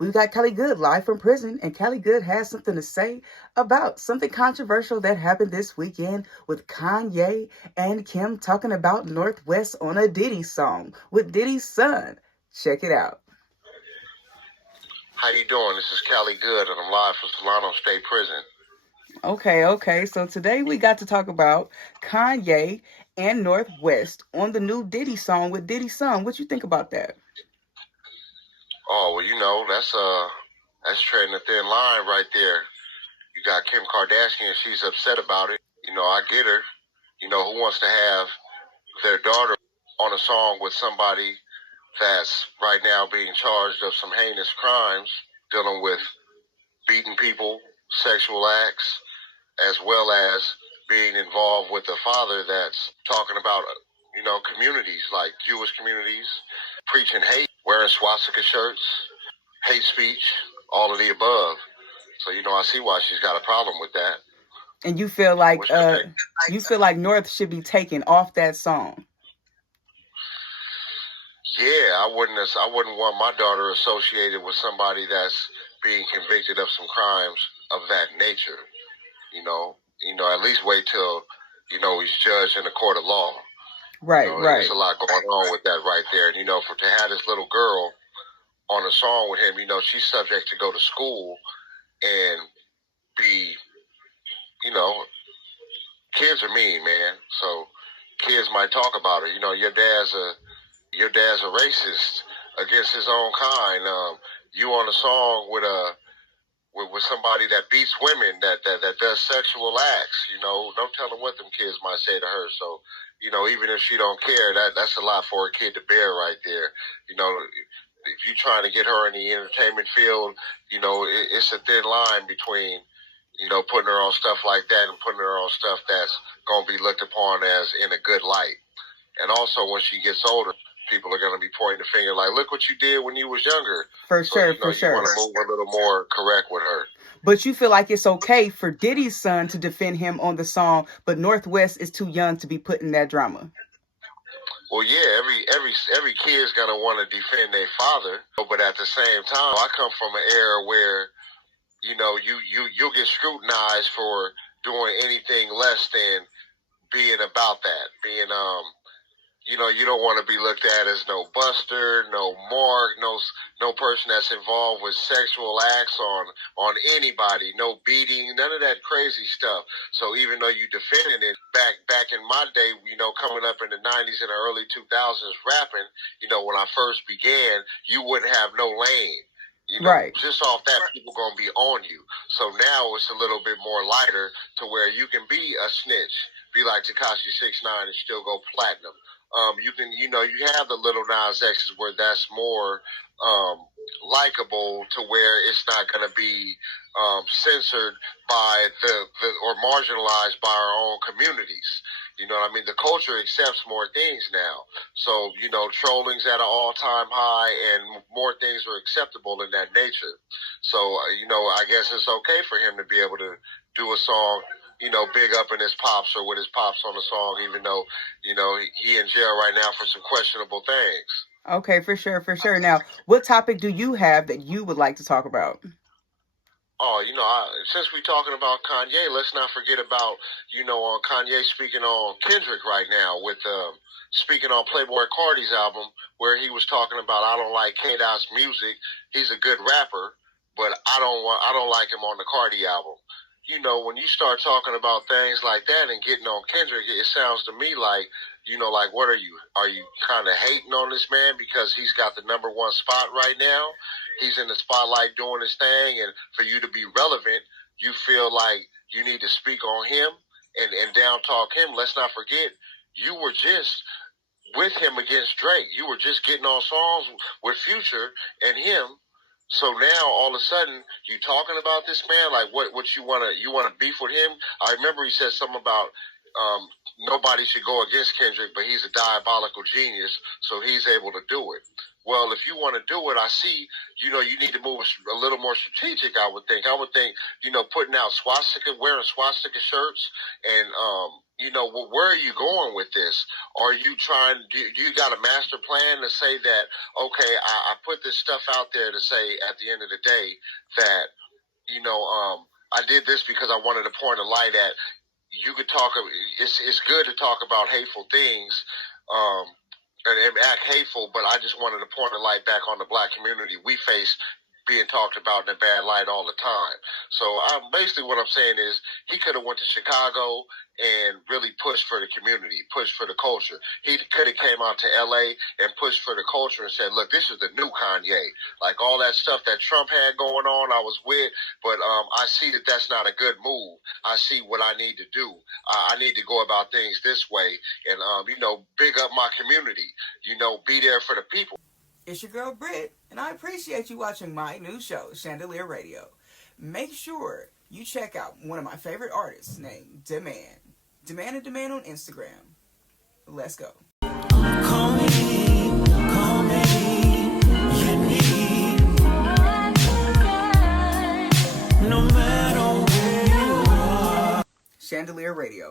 We've got Kelly Good live from prison, and Kelly Good has something to say about something controversial that happened this weekend with Kanye and Kim talking about Northwest on a Diddy song with Diddy's son. Check it out. How you doing? This is Kelly Good, and I'm live from Solano State Prison. Okay. So today we got to talk about Kanye and Northwest on the new Diddy song with Diddy's son. What you think about that? Oh, well, that's treading a thin line right there. You got Kim Kardashian, she's upset about it. I get her. Who wants to have their daughter on a song with somebody that's right now being charged of some heinous crimes, dealing with beating people, sexual acts, as well as being involved with a father that's talking about, communities like Jewish communities, preaching hate, wearing swastika shirts, hate speech, all of the above. So, I see why she's got a problem with that. And you feel like North should be taken off that song? Yeah, I wouldn't want my daughter associated with somebody that's being convicted of some crimes of that nature. At least wait till, he's judged in a court of law. Right. There's a lot going on with that right there. And, to have this little girl on a song with him, she's subject to go to school and be, kids are mean, man. So kids might talk about her. Your dad's a racist against his own kind. You on a song with somebody that beats women, that does sexual acts, don't tell them what them kids might say to her. So, even if she don't care, that's a lot for a kid to bear right there. If you're trying to get her in the entertainment field, it's a thin line between, putting her on stuff like that and putting her on stuff that's going to be looked upon as in a good light. And also when she gets older, people are going to be pointing the finger like, look what you did when you was younger. For sure. You want to move a little more correct with her. But you feel like it's okay for Diddy's son to defend him on the song, but Northwest is too young to be put in that drama. Well, yeah, every kid's gonna want to defend their father, but at the same time, I come from an era where, you'll get scrutinized for doing anything less than being about that, being you don't want to be looked at as no buster, no mark, no person that's involved with sexual acts on anybody, no beating, none of that crazy stuff. So even though you defended it back in my day, coming up in the 90s and the early 2000s rapping, when I first began, you wouldn't have no lane. Right. Just off that, people going to be on you. So now it's a little bit more lighter to where you can be a snitch, be like Tekashi 6ix9ine and still go platinum. You can, you have the Little Nas X's where that's more likable to where it's not going to be censored by or marginalized by our own communities. The culture accepts more things now. So, trolling's at an all-time high and more things are acceptable in that nature. So, I guess it's okay for him to be able to do a song, big up in his pops or with his pops on the song, even though, he in jail right now for some questionable things. Okay, for sure. Now, what topic do you have that you would like to talk about? Oh, since we're talking about Kanye, let's not forget about, Kanye speaking on Kendrick right now with speaking on Playboi Carti's album where he was talking about, I don't like K-Dot's music. He's a good rapper, but I don't like him on the Carti album. When you start talking about things like that and getting on Kendrick, it sounds to me like, what are you? Are you kind of hating on this man because he's got the number one spot right now? He's in the spotlight doing his thing, and for you to be relevant, you feel like you need to speak on him and down talk him. Let's not forget, you were just with him against Drake. You were just getting on songs with Future and him. So now all of a sudden you talking about this man, like what you wanna beef with him? I remember he said something about nobody should go against Kendrick, but he's a diabolical genius, so he's able to do it. Well, if you want to do it, I see, you need to move a little more strategic, I would think. Putting out wearing swastika shirts and, well, where are you going with this? Are you do you got a master plan to say that, okay, I put this stuff out there to say at the end of the day that, I did this because I wanted to point a light at, you could talk, it's good to talk about hateful things, and act hateful, but I just wanted to point a light back on the black community. We face being talked about in a bad light all the time. So basically what I'm saying is he could have went to Chicago and really pushed for the community, pushed for the culture. He could have came out to LA and pushed for the culture and said, look, this is the new Kanye. Like all that stuff that Trump had going on, I was with, but I see that that's not a good move. I see what I need to do. I need to go about things this way and, big up my community, be there for the people. It's your girl Britt, and I appreciate you watching my new show, Chandelier Radio. Make sure you check out one of my favorite artists named Demand. Demand and Demand on Instagram. Let's go. Call me, you need. No matter where you are. Chandelier Radio.